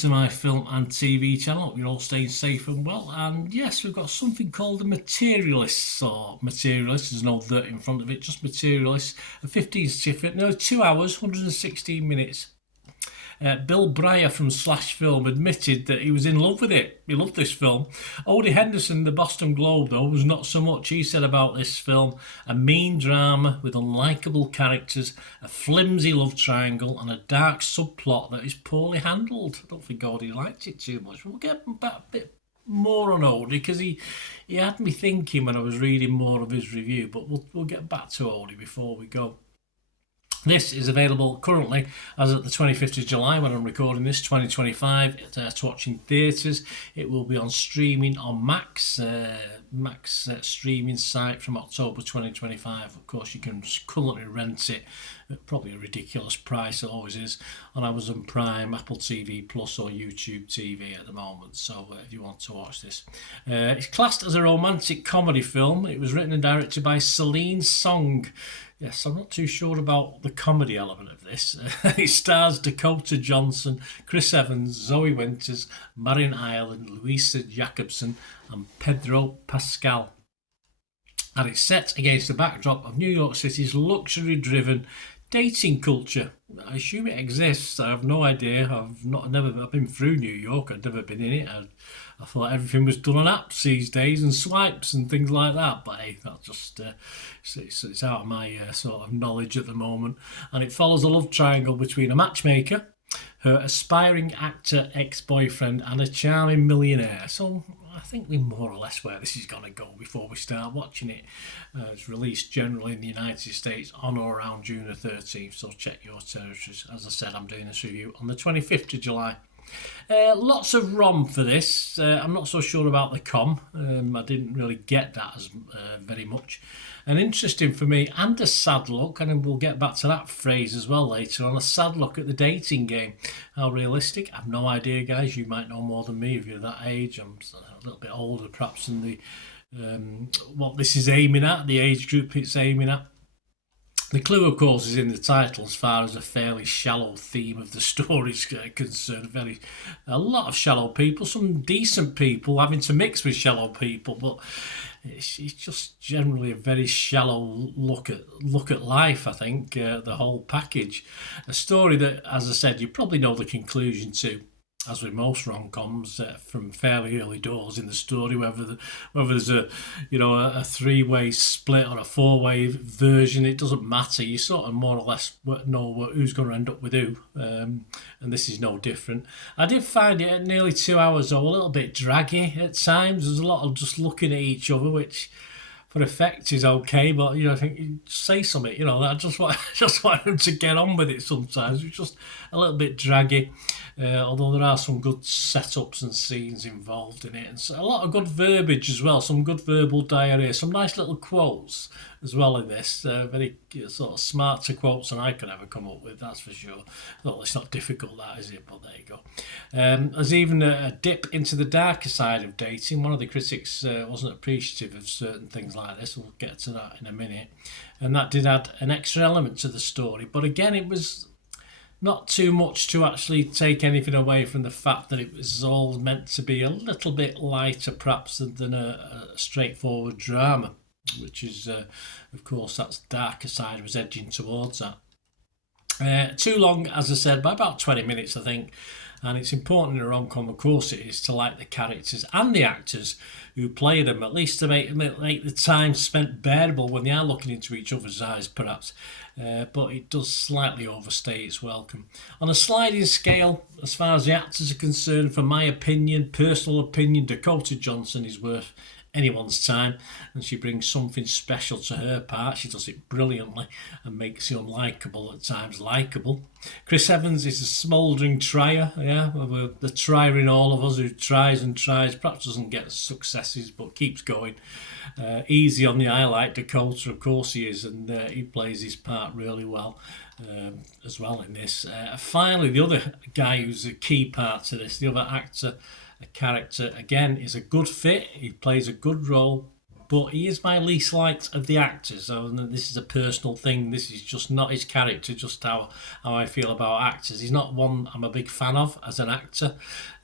to my film and TV channel. Hope you're all staying safe and well. And yes, we've got something called the Materialists, or Materialists, there's no that in front of it, just Materialists. A 15 certificate, no, 2 hours, 116 minutes. Bill Breyer from Slash Film admitted that he was in love with it. He loved this film. Odie Henderson, the Boston Globe, though, was not so much. He said about this film, a mean drama with unlikable characters, a flimsy love triangle, and a dark subplot that is poorly handled. I don't think Odie liked it too much. We'll get back a bit more on Odie, because he had me thinking when I was reading more of his review, but we'll get back to Odie before we go. This is available currently as at the 25th of July when I'm recording this, 2025, to watch in theatres. It will be on streaming on Max streaming site from October 2025. Of course, you can currently rent it at probably a ridiculous price, it always is, on Amazon Prime, Apple TV Plus or YouTube TV at the moment. So if you want to watch this. It's classed as a romantic comedy film. It was written and directed by Celine Song. Yes, I'm not too sure about the comedy element of this. It stars Dakota Johnson, Chris Evans, Zoe Winters, Marion Ireland, Louisa Jacobson and Pedro Pascal. And it's set against the backdrop of New York City's luxury-driven dating culture. I assume it exists. I have no idea. I've been through New York. I've never been in it. I thought everything was done on apps these days and swipes and things like that. But hey, that's just it's out of my sort of knowledge at the moment. And it follows a love triangle between a matchmaker, her aspiring actor ex-boyfriend, and a charming millionaire. So I think we more or less where this is going to go before we start watching it. It's released generally in the United States on or around June the 13th, so check your territories. As I said, I'm doing this review on the 25th of July. Lots of ROM for this. I'm not so sure about the com. I didn't really get that as very much. And interesting for me, and a sad look, and we'll get back to that phrase as well later on, a sad look at the dating game. How realistic? I have no idea, guys. You might know more than me if you're that age. I'm a little bit older perhaps than the what this is aiming at, the age group it's aiming at. The clue, of course, is in the title as far as a fairly shallow theme of the story is concerned. A lot of shallow people, some decent people having to mix with shallow people, but it's just generally a very shallow look at life, I think, the whole package. A story that, as I said, you probably know the conclusion to, as with most rom-coms, from fairly early doors in the story, whether there's a three-way split or a four-way version, it doesn't matter. You sort of more or less know who's going to end up with who, and this is no different. I did find it at nearly 2 hours, though, a little bit draggy at times. There's a lot of just looking at each other, which for effect is okay, but I think you say something. I just want them to get on with it. Sometimes it's just a little bit draggy, although there are some good setups and scenes involved in it, and so a lot of good verbiage as well. Some good verbal diarrhea, some nice little quotes as well in this. Very sort of smarter quotes than I could ever come up with, that's for sure. Well, it's not difficult, that is it, but there you go. There's even a dip into the darker side of dating. One of the critics wasn't appreciative of certain things like this. We'll get to that in a minute. And that did add an extra element to the story. But again, it was not too much to actually take anything away from the fact that it was all meant to be a little bit lighter, perhaps, than a straightforward drama, which is, of course, that darker side was edging towards that. Too long, as I said, by about 20 minutes, I think. And it's important in a rom-com, of course it is, to like the characters and the actors who play them, at least to make the time spent bearable when they are looking into each other's eyes, perhaps. But it does slightly overstay its welcome. On a sliding scale, as far as the actors are concerned, from my opinion, personal opinion, Dakota Johnson is worth anyone's time, and she brings something special to her part. She does it brilliantly and makes the unlikable at times likable. Chris Evans is a smouldering trier, the trier in all of us who tries and tries, perhaps doesn't get successes but keeps going. Easy on the eye like Dakota, of course he is, and he plays his part really well as well in this. Finally, the other guy who's a key part to this, the other actor, a character, again, is a good fit. He plays a good role. but he is my least liked of the actors. So this is a personal thing. This is just not his character, just how I feel about actors. He's not one I'm a big fan of as an actor,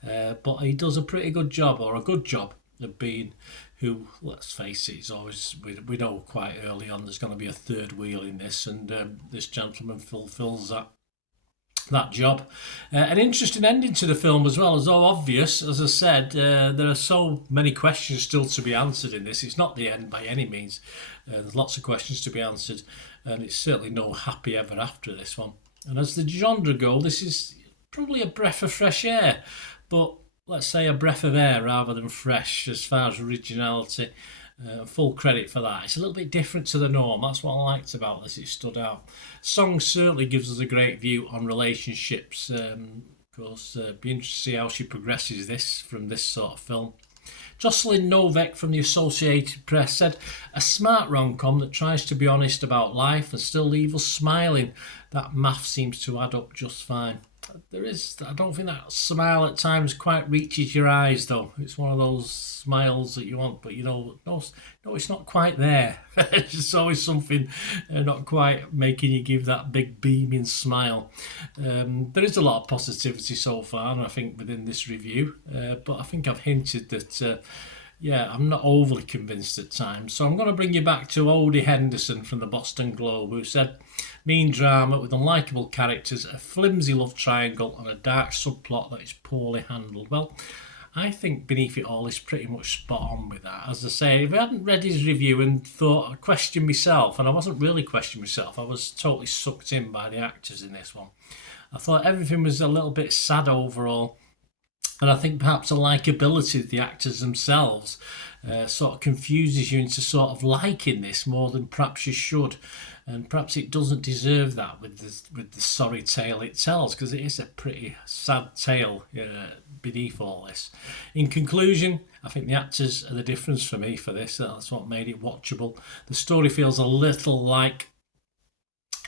but he does a pretty good job, or a good job, of being who, let's face it, is always, we know quite early on there's going to be a third wheel in this, and this gentleman fulfills that job. An interesting ending to the film as well, as though obvious. As I said, there are so many questions still to be answered in this. It's not the end by any means. There's lots of questions to be answered, and it's certainly no happy ever after this one. And as the genre go, this is probably a breath of fresh air, but let's say a breath of air rather than fresh as far as originality. Full credit for that. It's a little bit different to the norm. That's what I liked about this. It stood out. Song certainly gives us a great view on relationships. Of course, be interested to see how she progresses this from this sort of film. Jocelyn Novak from the Associated Press said, a smart rom-com that tries to be honest about life and still leave us smiling. That math seems to add up just fine. I don't think that smile at times quite reaches your eyes, though. It's one of those smiles that you want, but no, it's not quite there. It's always something not quite making you give that big beaming smile. There is a lot of positivity so far, and I think within this review, but I think I've hinted that I'm not overly convinced at times. So I'm going to bring you back to Odie Henderson from the Boston Globe, who said, mean drama with unlikable characters, a flimsy love triangle and a dark subplot that is poorly handled. Well, I think Beneath It All is pretty much spot on with that. As I say, if I hadn't read his review and thought, I questioned myself, and I wasn't really questioning myself, I was totally sucked in by the actors in this one. I thought everything was a little bit sad overall. And I think perhaps the likability of the actors themselves sort of confuses you into sort of liking this more than perhaps you should. And perhaps it doesn't deserve that with the sorry tale it tells, because it is a pretty sad tale beneath all this. In conclusion, I think the actors are the difference for me for this. That's what made it watchable. The story feels a little like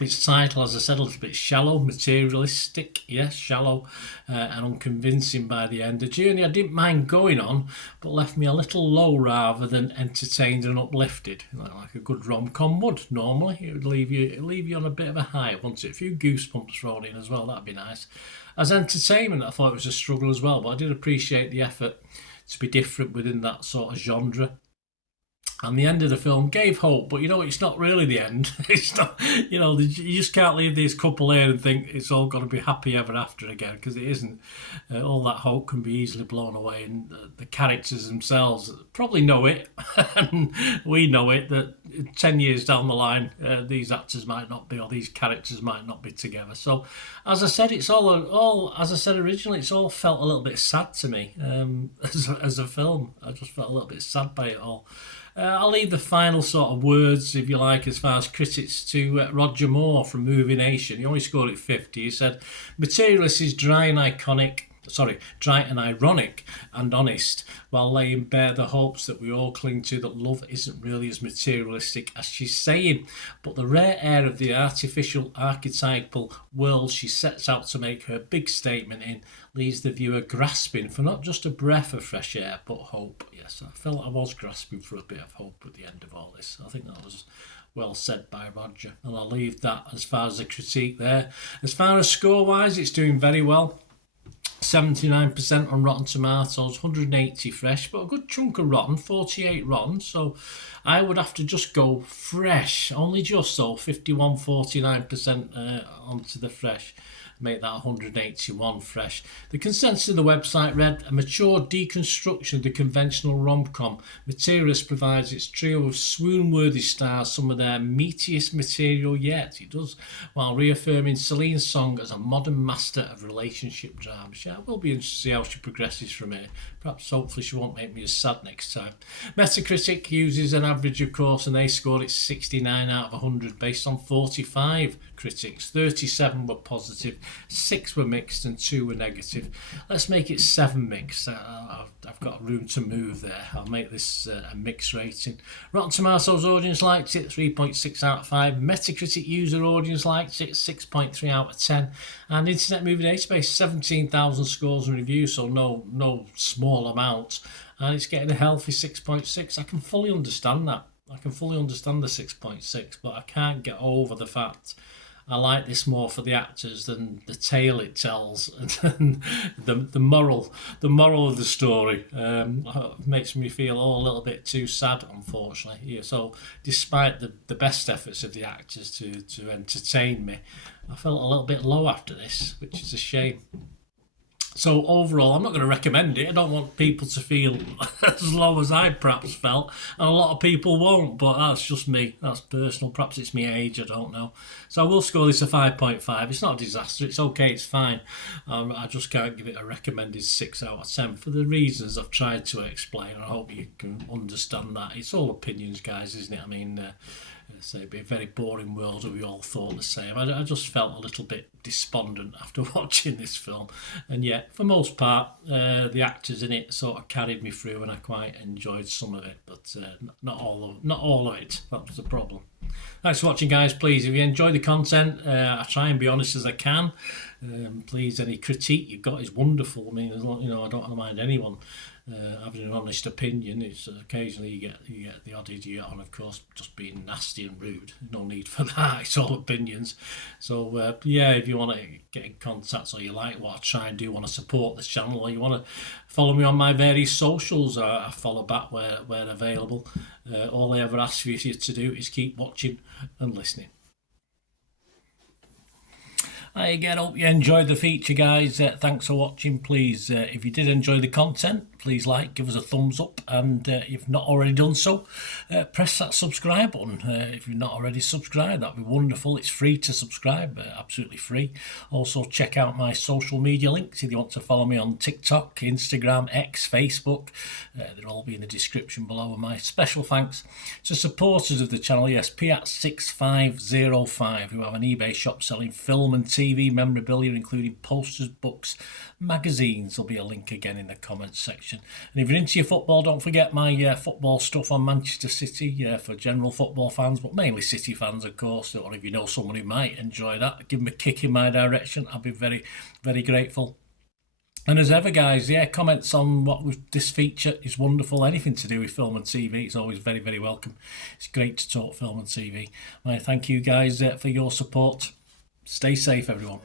its title, as I said, a little bit shallow, materialistic, yes, shallow, and unconvincing by the end. A journey I didn't mind going on, but left me a little low rather than entertained and uplifted, like a good rom-com would normally. It would leave you on a bit of a high, wouldn't it? A few goosebumps thrown in as well, that'd be nice. As entertainment, I thought it was a struggle as well, but I did appreciate the effort to be different within that sort of genre. And the end of the film gave hope, but it's not really the end. It's not, you just can't leave this couple here and think it's all going to be happy ever after again, because it isn't. All that hope can be easily blown away, and the characters themselves probably know it, and we know it, that 10 years down the line, these actors might not be, or these characters might not be together. So, as I said, it's all as I said originally, it's all felt a little bit sad to me as a film. I just felt a little bit sad by it all. I'll leave the final sort of words, if you like, as far as critics to Roger Moore from Movie Nation. He only scored it 50. He said, Materialists is dry and ironic and honest, while laying bare the hopes that we all cling to, that love isn't really as materialistic as she's saying. But the rare air of the artificial, archetypal world she sets out to make her big statement in leaves the viewer grasping for not just a breath of fresh air, but hope. Yes, I felt I was grasping for a bit of hope at the end of all this. I think that was well said by Roger, and I'll leave that as far as the critique there. As far as score-wise, it's doing very well. 79% on Rotten Tomatoes, 180 fresh, but a good chunk of rotten, 48 rotten. So I would have to just go fresh, only just so, 51, 49% onto the fresh. Make that 181 fresh. The consensus of the website read, a mature deconstruction of the conventional rom-com. Materialist provides its trio of swoon-worthy stars some of their meatiest material yet. It does, while reaffirming Celine's song as a modern master of relationship dramas. Yeah, I will be interested to see how she progresses from here. Perhaps, hopefully, she won't make me as sad next time. Metacritic uses an average, of course, and they scored it 69 out of 100 based on 45 critics. 37 were positive, 6 were mixed, and 2 were negative. Let's make it 7 mixed. I've got room to move there. I'll make this a mixed rating. Rotten Tomatoes audience liked it, 3.6 out of 5. Metacritic user audience liked it, 6.3 out of 10. And Internet Movie Database, 17,000 scores and reviews, so no small amount. and it's getting a healthy 6.6. I can fully understand that. I can fully understand the 6.6, but I can't get over the fact I like this more for the actors than the tale it tells, and the moral of the story makes me feel a little bit too sad, unfortunately. Yeah, so despite the best efforts of the actors to entertain me, I felt a little bit low after this, which is a shame. So overall, I'm not going to recommend it. I don't want people to feel as low as I perhaps felt, and a lot of people won't, but that's just me. That's personal. Perhaps it's my age, I don't know. So I will score this a 5.5. It's not a disaster. It's okay. It's fine. I just can't give it a recommended 6 out of 10 for the reasons I've tried to explain. I hope you can understand that. It's all opinions, guys, isn't it? I mean, so it'd be a very boring world if we all thought the same. I just felt a little bit despondent after watching this film, and yet for most part the actors in it sort of carried me through, and I quite enjoyed some of it, but not all of it. That was the problem. Thanks for watching, guys. Please, if you enjoy the content, I try and be honest as I can. Please, any critique you've got is wonderful. I mean, I don't mind anyone having an honest opinion. It's occasionally you get the odd idiot on, of course, just being nasty and rude. No need for that. It's all opinions. So if you want to get in contact, or you like what I try and do, want to support this channel, or you want to follow me on my various socials, I follow back where available. All I ever ask for you to do is keep watching and listening. Hi again, hope you enjoyed the feature, guys. Thanks for watching. Please, if you did enjoy the content, please give us a thumbs up, and if you've not already done so, press that subscribe button. If you've not already subscribed, that'd be wonderful. It's free to subscribe, absolutely free. Also, check out my social media links if you want to follow me on TikTok, Instagram, X, Facebook. They'll all be in the description below. And my special thanks to supporters of the channel, yes, Piat6505, who have an eBay shop selling film and TV memorabilia, including posters, books, magazines. There'll be a link again in the comments section. And if you're into your football, don't forget my football stuff on Manchester City for general football fans, but mainly City fans, of course. Or if you know someone who might enjoy that, give them a kick in my direction. I'll be very, very grateful. And as ever, guys, comments on this feature is wonderful. Anything to do with film and TV, it's always very, very welcome. It's great to talk film and TV. I thank you guys for your support. Stay safe, everyone.